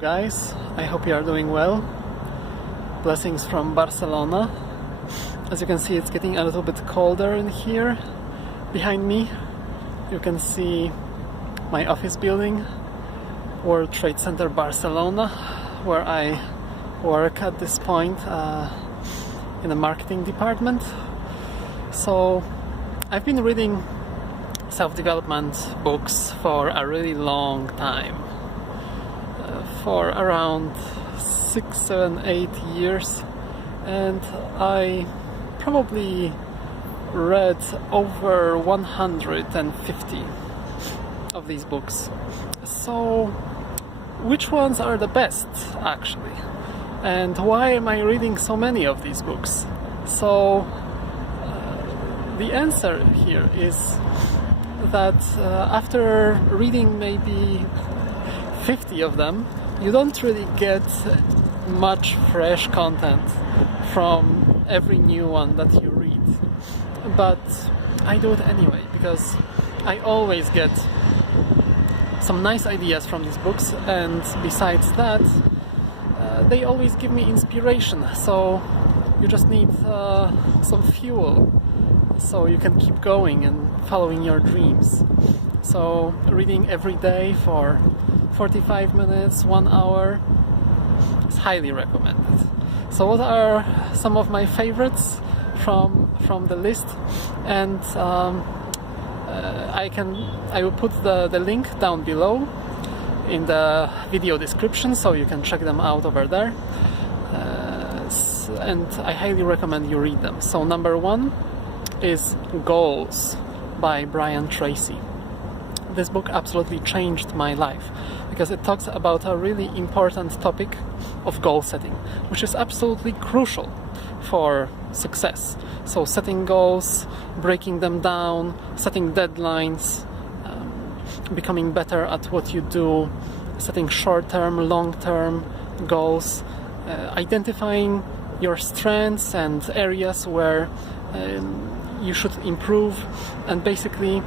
guys, I hope you are doing well. Blessings from Barcelona. As you can see, it's getting a little bit colder in here. Behind me you can see my office building, World Trade Center Barcelona, where I work at this point in the marketing department. So I've been reading self-development books for a really long time, for around 6, 7, 8 years, and I probably read over 150 of these books. So which ones are the best actually, and why am I reading so many of these books? So the answer here is that after reading maybe 50 of them, you don't really get much fresh content from every new one that you read. But I do it anyway, because I always get some nice ideas from these books, and besides that, they always give me inspiration. So you just need some fuel so you can keep going and following your dreams. So reading every day for 45 minutes, 1 hour is highly recommended. So what are some of my favorites from the list? And I will put the link down below in the video description, so you can check them out over there. And I highly recommend you read them. So number 1 is Goals by Brian Tracy. This book absolutely changed my life because it talks about a really important topic of goal setting, which is absolutely crucial for success. So setting goals, breaking them down, setting deadlines, becoming better at what you do, setting short-term, long-term goals, identifying your strengths and areas where you should improve, and basically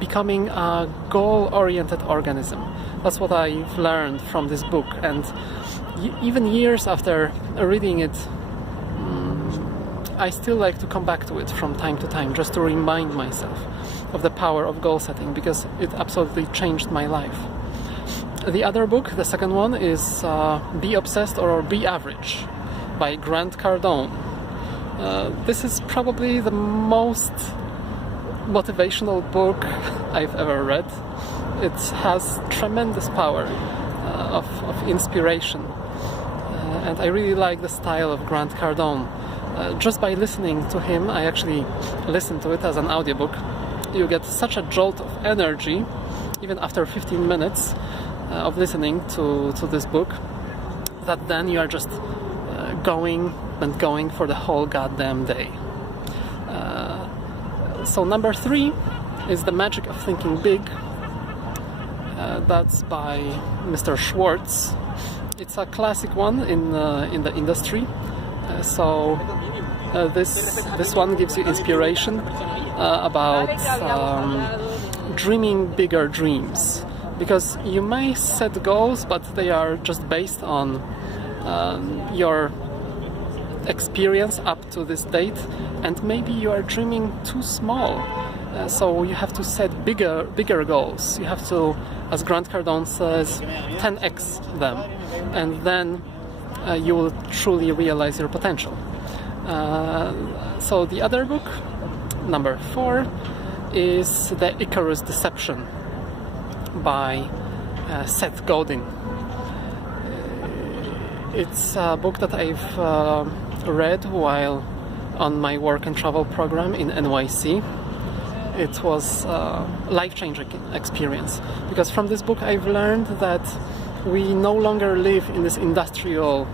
becoming a goal-oriented organism. That's what I've learned from this book, and even years after reading it, I still like to come back to it from time to time, just to remind myself of the power of goal setting, because it absolutely changed my life. The other book, the second one, is Be Obsessed or Be Average by Grant Cardone. This is probably the most motivational book I've ever read. It has tremendous power of inspiration, and I really like the style of Grant Cardone. Just by listening to him, I actually listened to it as an audiobook. You get such a jolt of energy even after 15 minutes of listening to this book, that then you are just going and going for the whole goddamn day. So number 3 is The Magic of Thinking Big. That's by Mr. Schwartz. It's a classic one in the industry. So this one gives you inspiration about dreaming bigger dreams, because you may set goals, but they are just based on your experience up to this date, and maybe you are dreaming too small. So you have to set bigger goals. You have to, as Grant Cardone says, 10x them, and then you will truly realize your potential. So the other book, number 4, is The Icarus Deception by Seth Godin. It's a book that I've read while on my work and travel program in NYC. It was a life-changing experience, because from this book I've learned that we no longer live in this industrial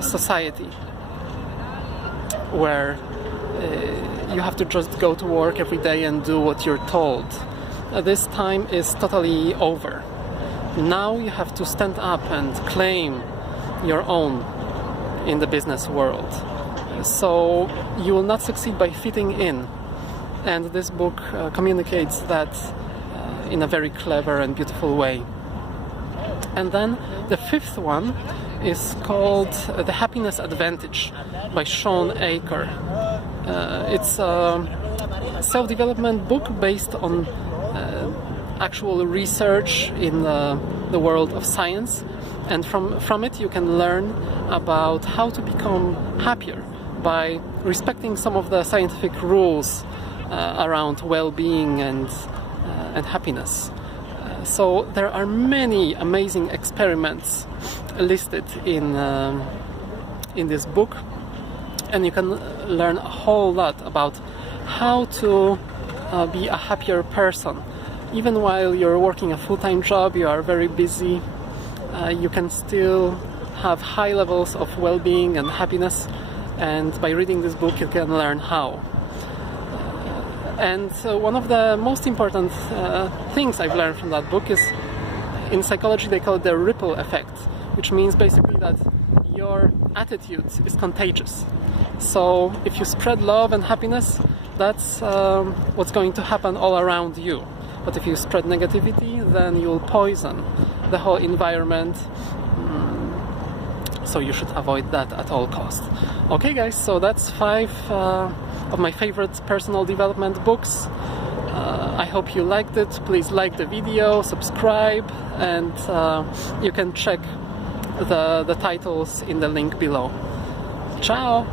society where you have to just go to work every day and do what you're told. This time is totally over. Now you have to stand up and claim your own in the business world. So you will not succeed by fitting in. And this book communicates that in a very clever and beautiful way. And then the fifth one is called The Happiness Advantage by Sean Aker. It's a self-development book based on actual research in the world of science, and from it you can learn about how to become happier by respecting some of the scientific rules around well-being and happiness. So there are many amazing experiments listed in this book, and you can learn a whole lot about how to be a happier person. Even while you're working a full-time job, you are very busy, you can still have high levels of well-being and happiness, and by reading this book you can learn how. And one of the most important things I've learned from that book is, in psychology they call it the ripple effect, which means basically that your attitude is contagious. So if you spread love and happiness, that's what's going to happen all around you. But if you spread negativity, then you'll poison the whole environment. So you should avoid that at all costs. Okay guys, so that's 5 of my favorite personal development books. I hope you liked it. Please like the video, subscribe, and you can check the titles in the link below. Ciao!